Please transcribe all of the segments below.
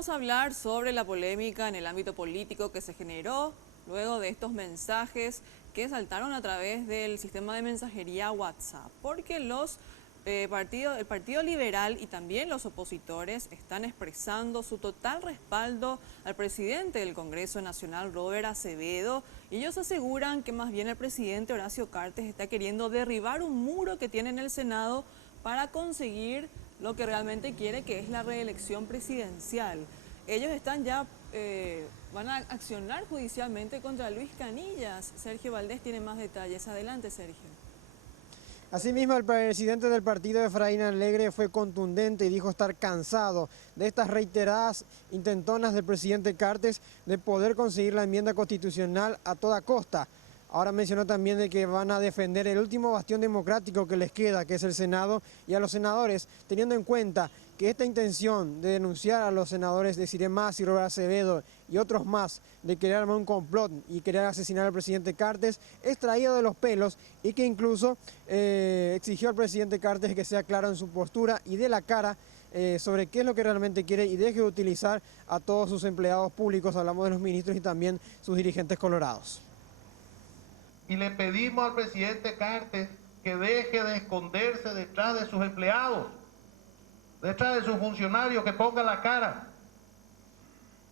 vamos a hablar sobre la polémica en el ámbito político que se generó luego de estos mensajes que saltaron a través del sistema de mensajería WhatsApp, porque el Partido Liberal y también los opositores están expresando su total respaldo al presidente del Congreso Nacional, Robert Acevedo, y ellos aseguran que más bien el presidente Horacio Cartes está queriendo derribar un muro que tiene en el Senado para conseguir lo que realmente quiere, que es la reelección presidencial. Ellos van a accionar judicialmente contra Luis Canillas. Sergio Valdés tiene más detalles. Adelante, Sergio. Asimismo, el presidente del partido, Efraín Alegre, fue contundente y dijo estar cansado de estas reiteradas intentonas del presidente Cartes de poder conseguir la enmienda constitucional a toda costa. Ahora mencionó también de que van a defender el último bastión democrático que les queda, que es el Senado, y a los senadores, teniendo en cuenta que esta intención de denunciar a los senadores de Cyril Mas y Robert Acevedo y otros más de querer armar un complot y querer asesinar al presidente Cartes es traído de los pelos, y que incluso exigió al presidente Cartes que sea claro en su postura y dé la cara sobre qué es lo que realmente quiere y deje de utilizar a todos sus empleados públicos, hablamos de los ministros y también sus dirigentes colorados. Y le pedimos al presidente Cartes que deje de esconderse detrás de sus empleados, detrás de sus funcionarios, que ponga la cara,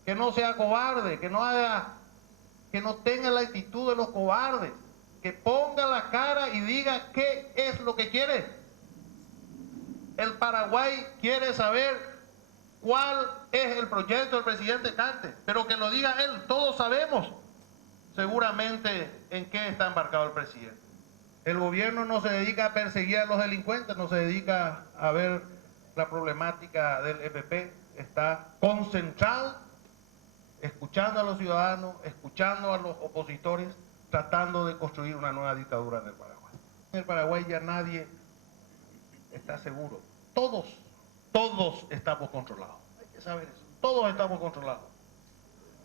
que no sea cobarde, que no tenga la actitud de los cobardes, que ponga la cara y diga qué es lo que quiere. El Paraguay quiere saber cuál es el proyecto del presidente Cartes, pero que lo diga él. Todos sabemos seguramente en qué está embarcado el presidente. El gobierno no se dedica a perseguir a los delincuentes, no se dedica a ver la problemática del EPP, está concentrado, escuchando a los ciudadanos, escuchando a los opositores, tratando de construir una nueva dictadura en el Paraguay. En el Paraguay ya nadie está seguro. Todos estamos controlados. Hay que saber eso. Todos estamos controlados.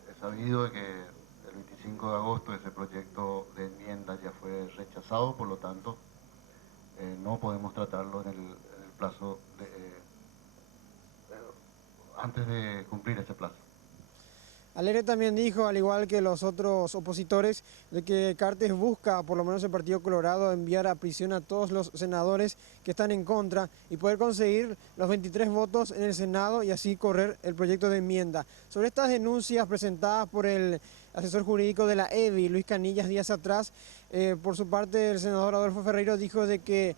He sabido de que el 25 de agosto ese proyecto de enmienda ya fue rechazado, por lo tanto no podemos tratarlo en el plazo antes de cumplir ese plazo. Alegre también dijo, al igual que los otros opositores, de que Cartes busca, por lo menos el Partido Colorado, enviar a prisión a todos los senadores que están en contra y poder conseguir los 23 votos en el Senado y así correr el proyecto de enmienda. Sobre estas denuncias presentadas por el asesor jurídico de la EBI, Luis Canillas, días atrás, por su parte el senador Adolfo Ferreiro dijo de que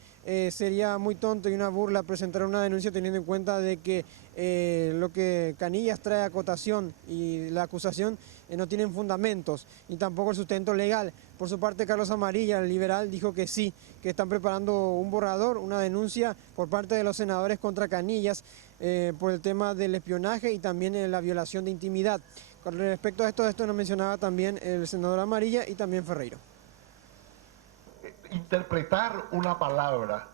sería muy tonto y una burla presentar una denuncia teniendo en cuenta de que lo que Canillas trae a cotación y la acusación no tienen fundamentos ni tampoco el sustento legal. Por su parte, Carlos Amarilla, el liberal, dijo que sí, que están preparando un borrador, una denuncia por parte de los senadores contra Canillas por el tema del espionaje y también la violación de intimidad. Con respecto a esto nos mencionaba también el senador Amarilla y también Ferreiro. Interpretar una palabra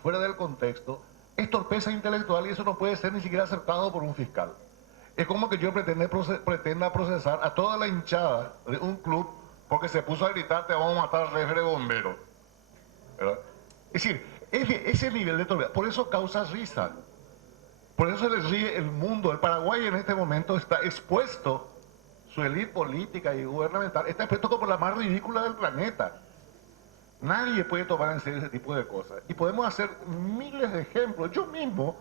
fuera del contexto es torpeza intelectual, y eso no puede ser ni siquiera aceptado por un fiscal. Es como que yo pretenda procesar a toda la hinchada de un club porque se puso a gritar: te vamos a matar al jefe de bomberos, ¿verdad? Es decir, ese nivel de torpeza, por eso causa risa. Por eso se le ríe el mundo. El Paraguay en este momento está expuesto, su élite política y gubernamental está expuesto como la más ridícula del planeta. Nadie puede tomar en serio ese tipo de cosas. Y podemos hacer miles de ejemplos. Yo mismo,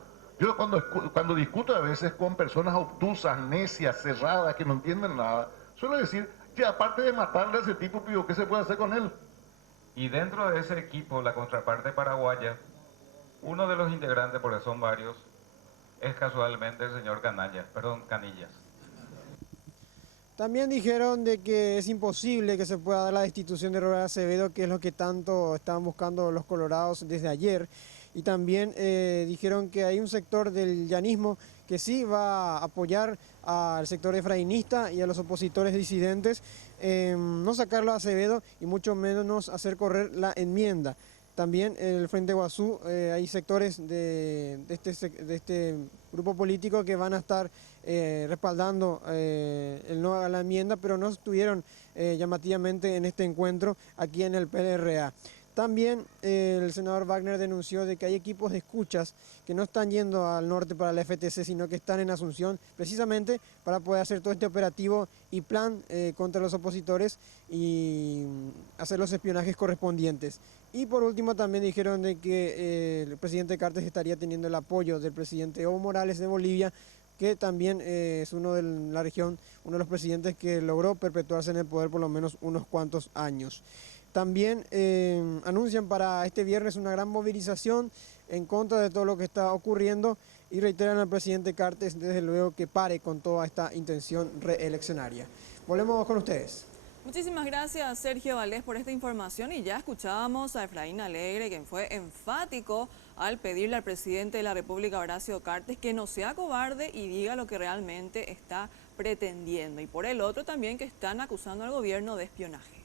cuando discuto a veces con personas obtusas, necias, cerradas, que no entienden nada, suelo decir que aparte de matarle a ese tipo, ¿qué se puede hacer con él? Y dentro de ese equipo, la contraparte paraguaya, uno de los integrantes, porque son varios, es casualmente el señor Canillas. También dijeron de que es imposible que se pueda dar la destitución de Robert Acevedo, que es lo que tanto estaban buscando los colorados desde ayer. Y también dijeron que hay un sector del llanismo que sí va a apoyar al sector efraínista y a los opositores disidentes, no sacarlo a Acevedo y mucho menos hacer correr la enmienda. También en el Frente Guazú hay sectores de este grupo político que van a estar respaldando el no a la enmienda, pero no estuvieron llamativamente en este encuentro aquí en el PLRA. También el senador Wagner denunció de que hay equipos de escuchas que no están yendo al norte para la FTC, sino que están en Asunción precisamente para poder hacer todo este operativo y plan contra los opositores y hacer los espionajes correspondientes. Y por último también dijeron de que el presidente Cartes estaría teniendo el apoyo del presidente Evo Morales de Bolivia, que también es uno de la región, uno de los presidentes que logró perpetuarse en el poder por lo menos unos cuantos años. También anuncian para este viernes una gran movilización en contra de todo lo que está ocurriendo y reiteran al presidente Cartes desde luego que pare con toda esta intención reeleccionaria. Volvemos con ustedes. Muchísimas gracias, Sergio Valdés, por esta información, y ya escuchábamos a Efraín Alegre, quien fue enfático al pedirle al presidente de la República, Horacio Cartes, que no sea cobarde y diga lo que realmente está pretendiendo. Y por el otro también, que están acusando al gobierno de espionaje.